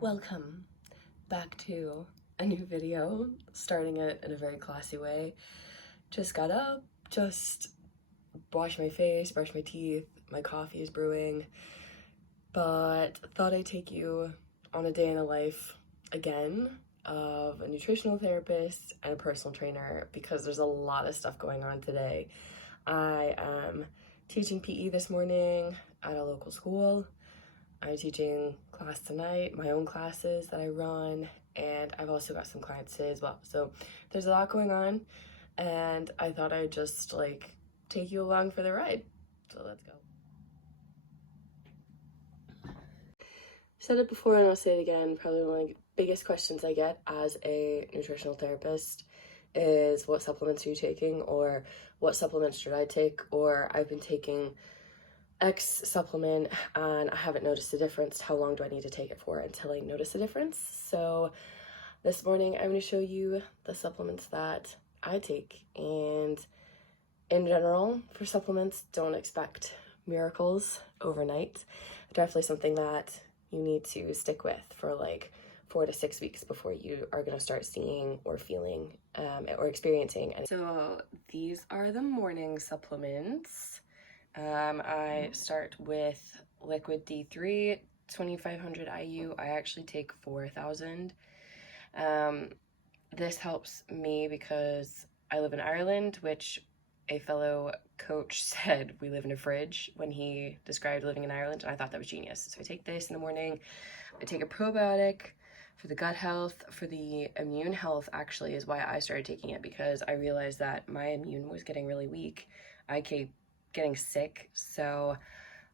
Welcome back to a new video, starting it in a very classy way. Just got up, just washed my face, brushed my teeth, my coffee is brewing, but thought I'd take you on a day in the life again of a nutritional therapist and a personal trainer because there's a lot of stuff going on today. I am teaching PE this morning at a local school. I'm teaching class tonight, my own classes that I run, and I've also got some clients today as well. So there's a lot going on, and I thought I'd just take you along for the ride. So let's go. Said it before and I'll say it again. Probably one of the biggest questions I get as a nutritional therapist is what supplements are you taking, or what supplements should I take, or I've been taking X supplement and I haven't noticed a difference. How long do I need to take it for until I notice a difference? So this morning I'm going to show you the supplements that I take, and in general for supplements, don't expect miracles overnight. Definitely something that you need to stick with for like 4 to 6 weeks before you are going to start seeing or feeling or experiencing any. So these are the morning supplements. I start with liquid D3, 2500 IU. I actually take 4000. This helps me because I live in Ireland, which a fellow coach said we live in a fridge when he described living in Ireland, and I thought that was genius. So I take this in the morning. I take a probiotic for the gut health, for the immune health actually is why I started taking it, because I realized that my immune was getting really weak. I keep getting sick, so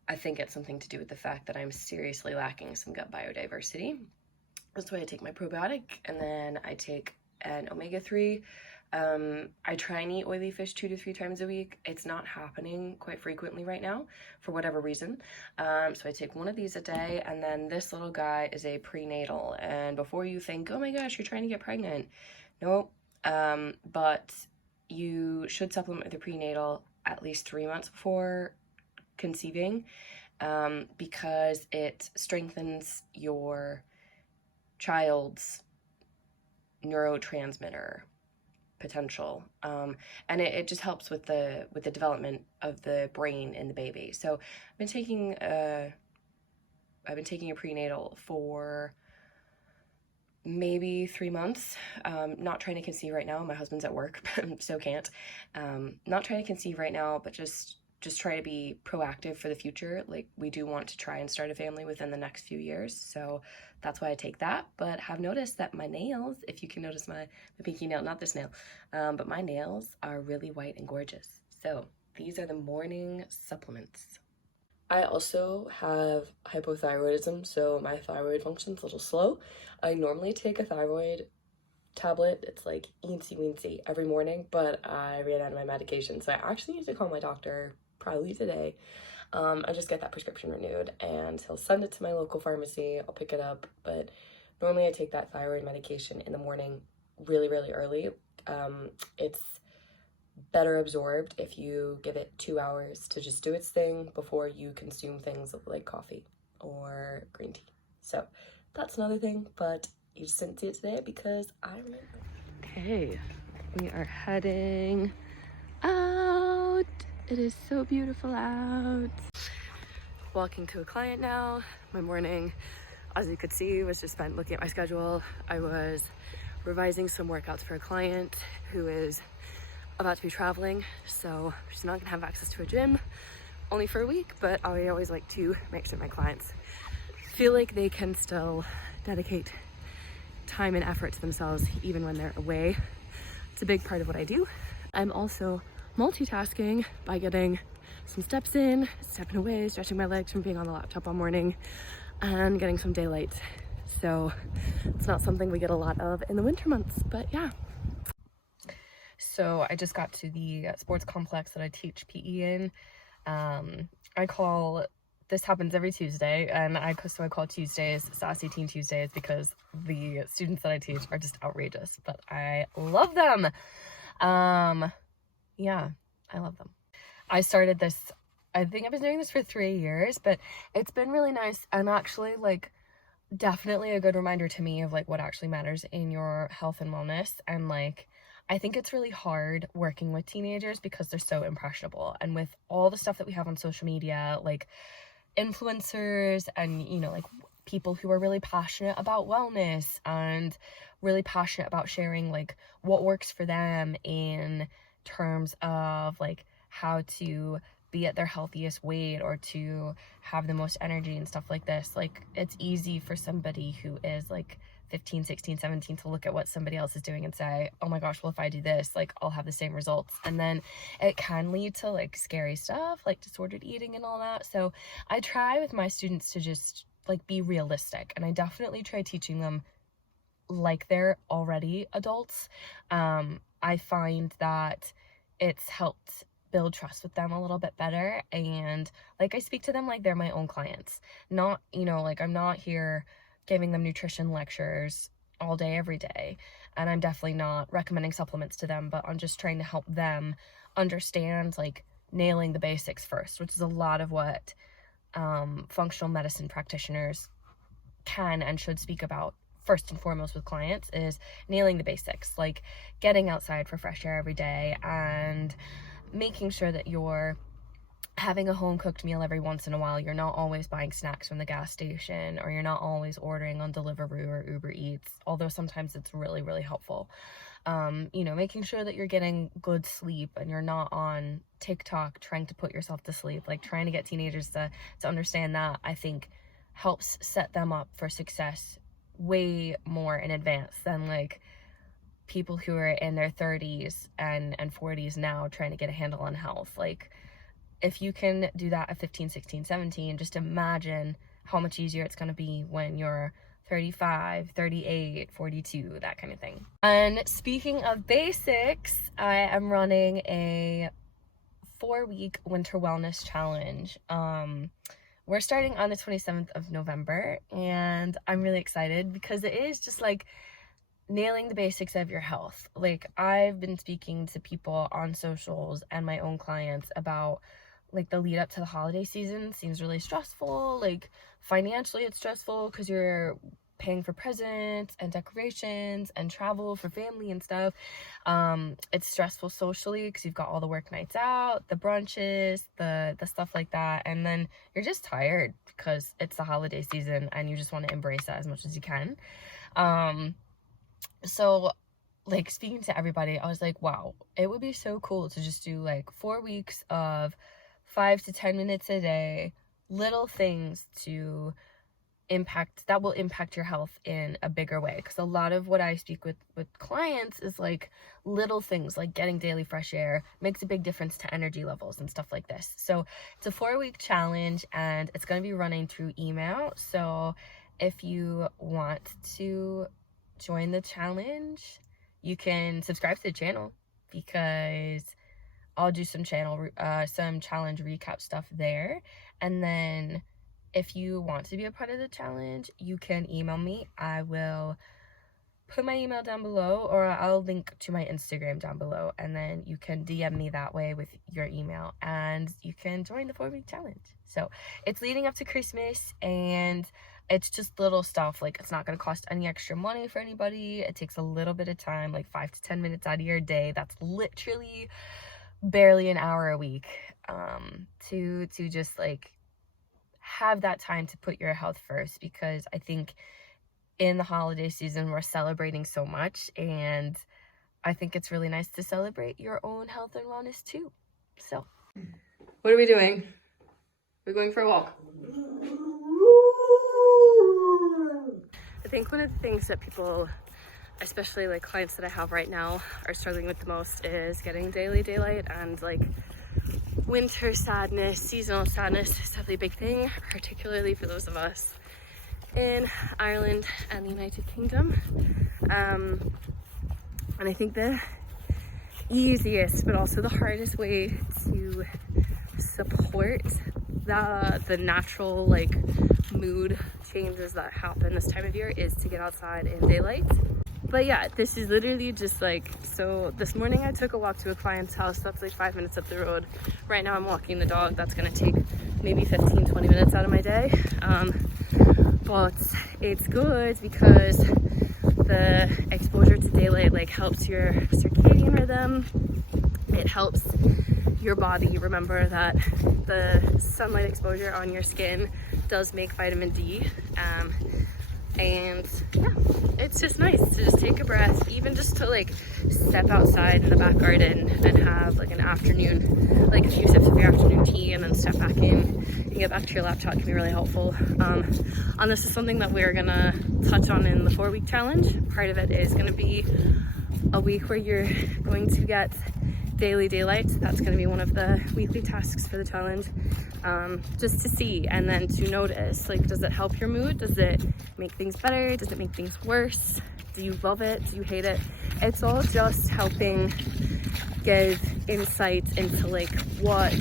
I think it's something to do with the fact that I'm seriously lacking some gut biodiversity. That's why I take my probiotic, and then I take an omega-3. I try and eat oily fish 2 to 3 times a week. It's not happening quite frequently right now for whatever reason. So I take one of these a day, and then this little guy is a prenatal. And before you think, oh my gosh, you're trying to get pregnant. No, but you should supplement with a prenatal at least 3 months before conceiving, because it strengthens your child's neurotransmitter potential, and it just helps with the development of the brain in the baby. So I've been taking a prenatal for maybe 3 months. Not trying to conceive right now. My husband's at work, so can't. Not trying to conceive right now, but just try to be proactive for the future. Like, we do want to try and start a family within the next few years, so that's why I take that. But have noticed that my nails, if you can notice my pinky nail, not this nail, but my nails are really white and gorgeous. So these are the morning supplements. I also have hypothyroidism, so my thyroid function's a little slow. I normally take a thyroid tablet, it's like eensy weensy every morning, but I ran out of my medication, so I actually need to call my doctor probably today. I just get that prescription renewed, and he'll send it to my local pharmacy. I'll pick it up, but normally I take that thyroid medication in the morning really, really early. It's better absorbed if you give it 2 hours to just do its thing before you consume things like coffee or green tea. So that's another thing, but you just didn't see it today because I remember. Okay, we are heading out. It is so beautiful out. Walking to a client now. My morning, as you could see, was just spent looking at my schedule. I was revising some workouts for a client who is about to be traveling, so she's not gonna have access to a gym only for a week, but I always like to make sure my clients feel like they can still dedicate time and effort to themselves even when they're away. It's a big part of what I do. I'm also multitasking by getting some steps in, stepping away, stretching my legs from being on the laptop all morning, and getting some daylight. So it's not something we get a lot of in the winter months, but yeah. So I just got to the sports complex that I teach PE in. This happens every Tuesday, and I call Tuesdays Sassy Teen Tuesdays because the students that I teach are just outrageous, but I love them. Yeah, I love them. I started this, I think I've been doing this for 3 years, but it's been really nice, and actually, like, definitely a good reminder to me of like what actually matters in your health and wellness. And like, I think it's really hard working with teenagers because they're so impressionable, and with all the stuff that we have on social media, like influencers and, you know, like people who are really passionate about wellness and really passionate about sharing like what works for them in terms of like how to be at their healthiest weight or to have the most energy and stuff like this. Like, it's easy for somebody who is like 15, 16, 17 to look at what somebody else is doing and say, oh my gosh, well, if I do this, like, I'll have the same results. And then it can lead to like scary stuff like disordered eating and all that. So I try with my students to just like be realistic, and I definitely try teaching them like they're already adults. I find that it's helped build trust with them a little bit better, and like I speak to them like they're my own clients. Not, you know, like I'm not here giving them nutrition lectures all day every day, and I'm definitely not recommending supplements to them, but I'm just trying to help them understand like nailing the basics first, which is a lot of what functional medicine practitioners can and should speak about first and foremost with clients, is nailing the basics, like getting outside for fresh air every day and making sure that you're having a home cooked meal every once in a while. You're not always buying snacks from the gas station, or you're not always ordering on Deliveroo or Uber Eats, although sometimes it's really, really helpful. You know, making sure that you're getting good sleep and you're not on TikTok trying to put yourself to sleep. Like, trying to get teenagers to understand that, I think, helps set them up for success way more in advance than like people who are in their 30s and 40s now trying to get a handle on health. Like, if you can do that at 15, 16, 17, just imagine how much easier it's going to be when you're 35, 38, 42, that kind of thing. And speaking of basics, I am running a 4-week winter wellness challenge. We're starting on the 27th of November, and I'm really excited because it is just like nailing the basics of your health. Like, I've been speaking to people on socials and my own clients about like the lead up to the holiday season seems really stressful. Like, financially it's stressful because you're paying for presents and decorations and travel for family and stuff. It's stressful socially because you've got all the work nights out, the brunches, the stuff like that, and then you're just tired because it's the holiday season and you just want to embrace that as much as you can. So like, speaking to everybody, I was like, wow, it would be so cool to just do like 4 weeks of 5 to 10 minutes a day, little things that will impact your health in a bigger way. Because a lot of what I speak with clients is like little things like getting daily fresh air makes a big difference to energy levels and stuff like this. So it's a 4-week challenge, and it's going to be running through email. So if you want to join the challenge, you can subscribe to the channel, because I'll do some challenge recap stuff there. And then if you want to be a part of the challenge, you can email me. I will put my email down below, or I'll link to my Instagram down below, and then you can DM me that way with your email, and you can join the 4-week challenge. So it's leading up to Christmas, and it's just little stuff. Like, it's not going to cost any extra money for anybody. It takes a little bit of time, like 5 to 10 minutes out of your day. That's literally barely an hour a week, to just like have that time to put your health first, because I think in the holiday season we're celebrating so much, and I think it's really nice to celebrate your own health and wellness too. So What are we doing? We're going for a walk. I think one of the things that people, especially like clients that I have right now, are struggling with the most is getting daily daylight, and like winter sadness, seasonal sadness is definitely a big thing, particularly for those of us in Ireland and the United Kingdom. And I think the easiest but also the hardest way to support the natural like mood changes that happen this time of year is to get outside in daylight. But yeah, this is literally just like, so this morning I took a walk to a client's house. That's like 5 minutes up the road. Right now I'm walking the dog. That's gonna take maybe 15-20 minutes out of my day. Well, it's good because the exposure to daylight like helps your circadian rhythm. It helps your body remember that the sunlight exposure on your skin does make vitamin D. And yeah, it's just nice to just take a breath, even just to like step outside in the back garden and have like an afternoon, like a few sips of your afternoon tea and then step back in and get back to your laptop can be really helpful. And this is something that we're gonna touch on in the 4-week challenge. Part of it is gonna be a week where you're going to get daily daylight. That's going to be one of the weekly tasks for the challenge, just to see and then to notice, like, does it help your mood? Does it make things better? Does it make things worse? Do you love it? Do you hate it? It's all just helping give insight into like what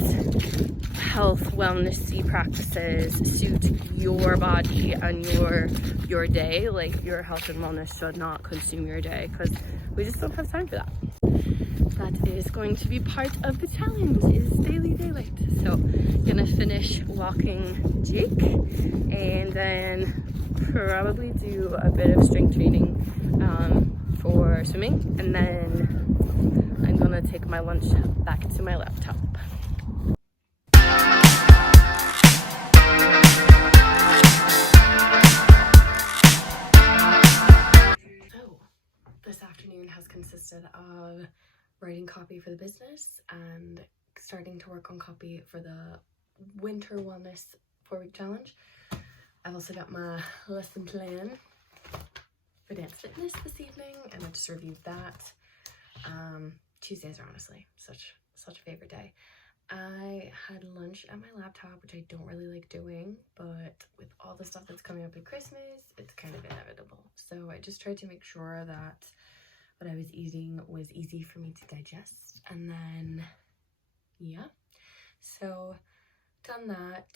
health wellnessy practices suit your body and your day. Like, your health and wellness should not consume your day because we just don't have time for that. That is going to be part of the challenge, is daily daylight. So gonna finish walking Jake and then probably do a bit of strength training for swimming, and then I'm gonna take my lunch back to my laptop. So this afternoon has consisted of writing copy for the business and starting to work on copy for the winter wellness 4-week challenge. I've also got my lesson plan for dance fitness this evening, and I just reviewed that. Tuesdays are honestly such a favorite day. I had lunch at my laptop, which I don't really like doing, but with all the stuff that's coming up at Christmas, it's kind of inevitable. So I just tried to make sure that what I was eating was easy for me to digest. And then, yeah. So, done that.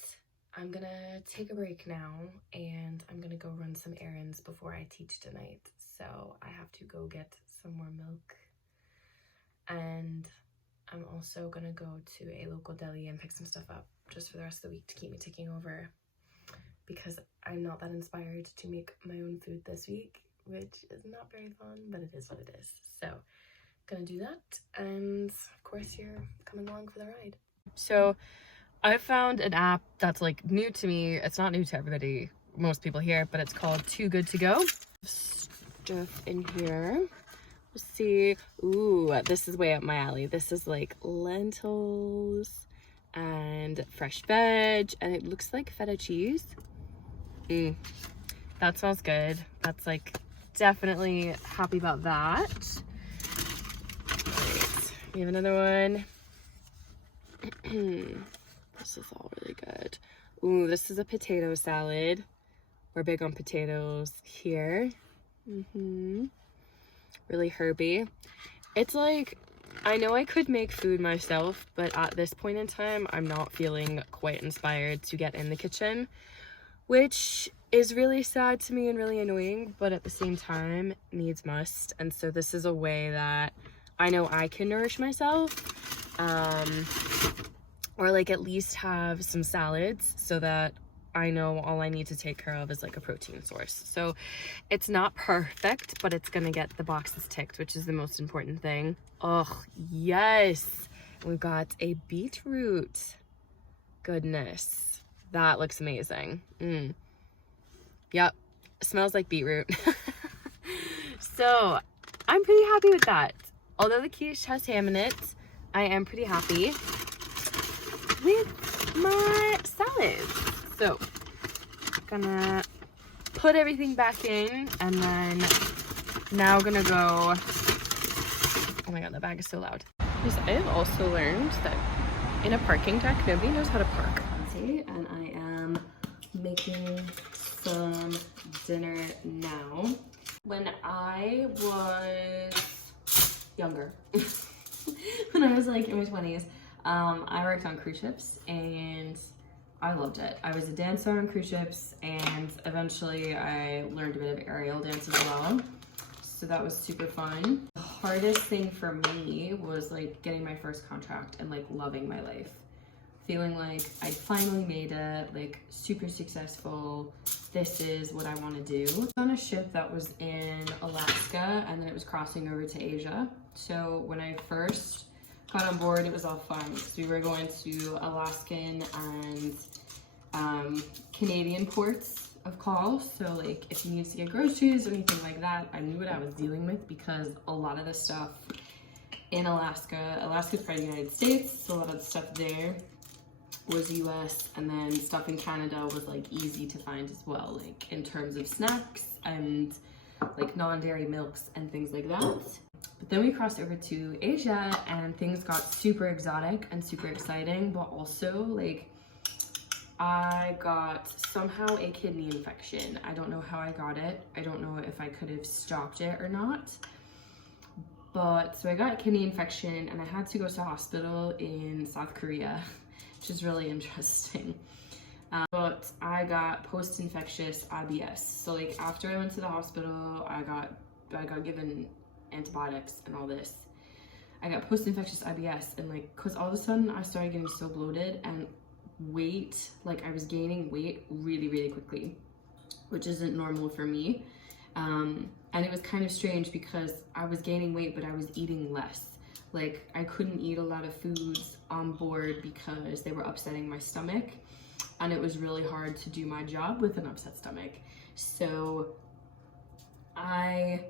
I'm gonna take a break now, and I'm gonna go run some errands before I teach tonight. So I have to go get some more milk. And I'm also gonna go to a local deli and pick some stuff up just for the rest of the week to keep me ticking over, because I'm not that inspired to make my own food this week, which is not very fun, but it is what it is. So gonna do that, and of course you're coming along for the ride. So I found an app that's like new to me. It's not new to everybody, most people here, but it's called Too Good To Go. Stuff in here. Let's see. Ooh, this is way up my alley. This is like lentils and fresh veg, and it looks like feta cheese. That smells good. That's like definitely happy about that. Right. We have another one. This is all really good. Ooh, this is a potato salad. We're big on potatoes here. Really herby. It's like, I know I could make food myself, but at this point in time, I'm not feeling quite inspired to get in the kitchen, which is really sad to me and really annoying, but at the same time, needs must. And so this is a way that I know I can nourish myself, or like at least have some salads so that I know all I need to take care of is like a protein source. So it's not perfect, but it's gonna get the boxes ticked, which is the most important thing. Oh, yes. We've got a beetroot. Goodness. That looks amazing. Yep. Smells like beetroot. So I'm pretty happy with that. Although the quiche has ham in it, I am pretty happy with my salad. So, gonna put everything back in, and then now gonna go, oh my god, that bag is so loud. I have also learned that in a parking deck, nobody knows how to park. And I am making some dinner now. When I was younger, when I was like in my 20s, I worked on cruise ships and I loved it. I was a dancer on cruise ships, and eventually I learned a bit of aerial dance as well. So that was super fun. The hardest thing for me was like getting my first contract and like loving my life feeling like I finally made it, like super successful. This is what I want to do. I was on a ship that was in Alaska and then it was crossing over to Asia. So when I first got on board, it was all fun. So we were going to Alaskan and Canadian ports of call. So like if you needed to get groceries or anything like that, I knew what I was dealing with because a lot of the stuff in Alaska's part of the United States, so a lot of the stuff there was US, and then stuff in Canada was like easy to find as well, like in terms of snacks and like non-dairy milks and things like that. But then we crossed over to Asia and things got super exotic and super exciting, but also like I got somehow a kidney infection. I don't know how I got it. I don't know if I could have stopped it or not. But so I got a kidney infection and I had to go to the hospital in South Korea, which is really interesting. But I got post-infectious IBS. So like after I went to the hospital, I got given antibiotics and all this. I got post-infectious IBS, and like, cause all of a sudden I started getting so bloated and weight, like I was gaining weight really, really quickly, which isn't normal for me. And it was kind of strange because I was gaining weight, but I was eating less. Like I couldn't eat a lot of foods on board because they were upsetting my stomach, and it was really hard to do my job with an upset stomach. So I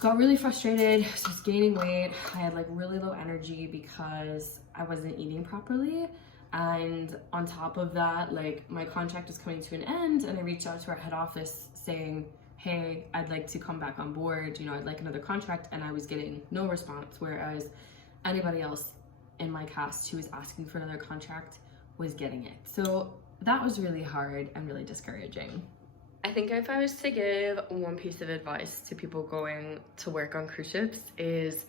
got really frustrated. So I was gaining weight. I had like really low energy because I wasn't eating properly. And on top of that, like my contract was coming to an end, and I reached out to our head office saying, hey, I'd like to come back on board, you know, I'd like another contract, and I was getting no response, whereas anybody else in my cast who was asking for another contract was getting it. So that was really hard and really discouraging. I think if I was to give one piece of advice to people going to work on cruise ships is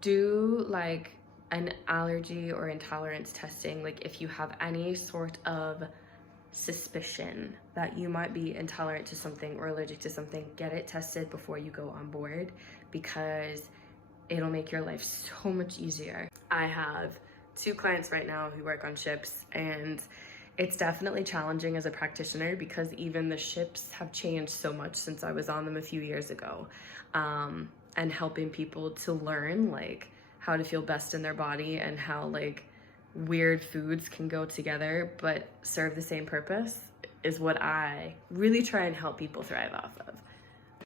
do like an allergy or intolerance testing. Like if you have any sort of suspicion that you might be intolerant to something or allergic to something, get it tested before you go on board, because it'll make your life so much easier. I have 2 clients right now who work on ships, and it's definitely challenging as a practitioner because even the ships have changed so much since I was on them a few years ago, and helping people to learn like how to feel best in their body and how like weird foods can go together but serve the same purpose is what I really try and help people thrive off of.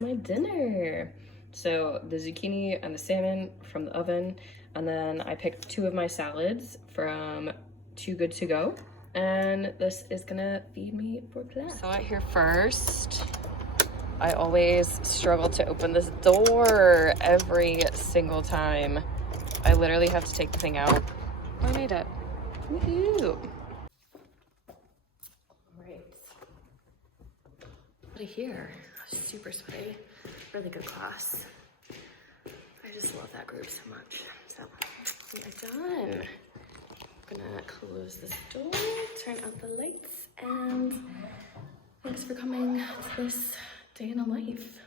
My dinner. So the zucchini and the salmon from the oven, and then I picked 2 of my salads from Too Good To Go, and this is gonna feed me for class. Saw it here first. I always struggle to open this door every single time. I literally have to take the thing out. I made it. Woohoo! Right. Out of here. Super sweaty. Really good class. I just love that group so much. So we are done. I'm gonna close this door, turn out the lights, and thanks for coming to this day in a life.